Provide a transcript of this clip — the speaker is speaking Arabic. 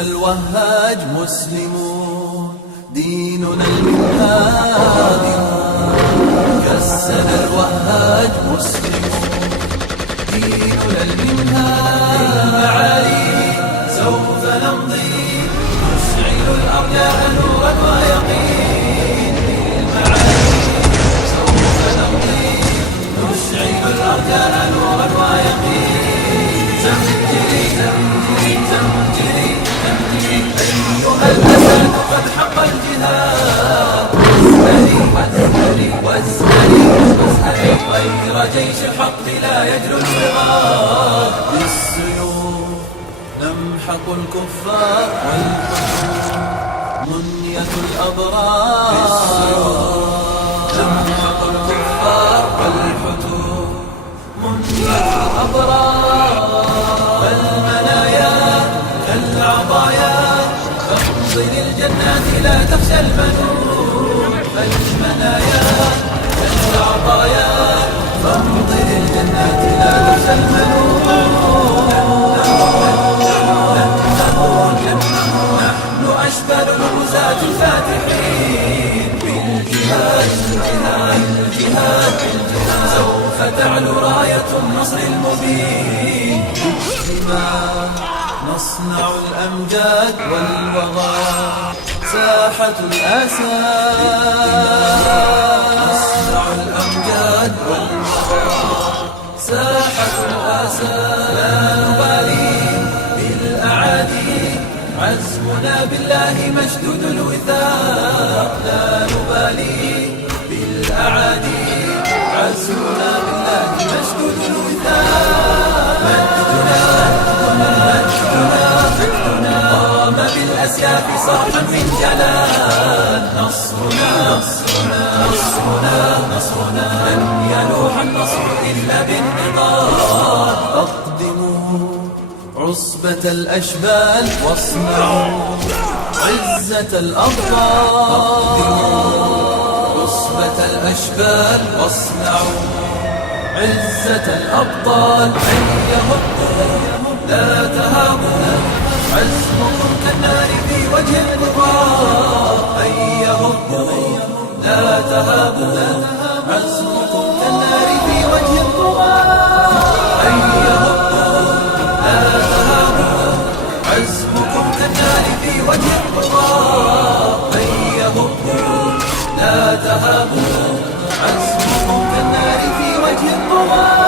ديننا الوهاج مسلمون، ديننا المنهاج. جسنا الوهاج مسلمون، ديننا المنهاج. للمعالي سوف نمضي، نشعل الأرجاء نورا ويقين. للمعالي سوف نمضي، نشعل الأرجاء نورا ويقين. زمجري زمجري زمجري زمجري أيها الأسد قد حق الجهاد. واسألي واسألي واسألي واسألي غير جيش الحق لا يجلو الوغاد. بالسيوف نمحق الكفار والحجوم منية الأبرار. بالسيوف نمحق الكفار والحجوم منية الأبرار. والمنايا كالعطايا فامضي للجنات لا تخشى المنون. المنايا كالعطايا فامضي للجنات لا تخشى المنون. نحن أشبال الغزاة الفاتحين. بالجهاد بالجهاد بالجهاد بالجهاد سوف تعلو راية النصر المبين. بما نصنع الأمجاد والوغى ساحة الأسى. نصنع الأمجاد والوغى ساحة الأسى. لا نبالي بالأعادي، عزمنا بالله مشدود الوثاق. لا نبالي بالأعادي، عزمنا بالله مشدود الوثاق. مجدنا مجدنا مجدنا قام بالأسياف صرحا من جلال. نصرنا نصرنا نصرنا نصرنا لن يلوح النصر إلا بالنضال. أقدموا عصبة الأشبال واصنعوا عزة الأبطال. عصبة الأشبال واصنعوا عزة الأبطال. أن يهبوا لا تهابوا، عزمكم كالنار في وجه الكفار. أن يهبوا لا تهابوا، عزمكم كالنار في وجه الكفار. أن يهبوا لا تهابوا، عزمكم كالنار في وجه الكفار. أن يهبوا لا تهابوا، عزمكم كالنار في وجه الكفار.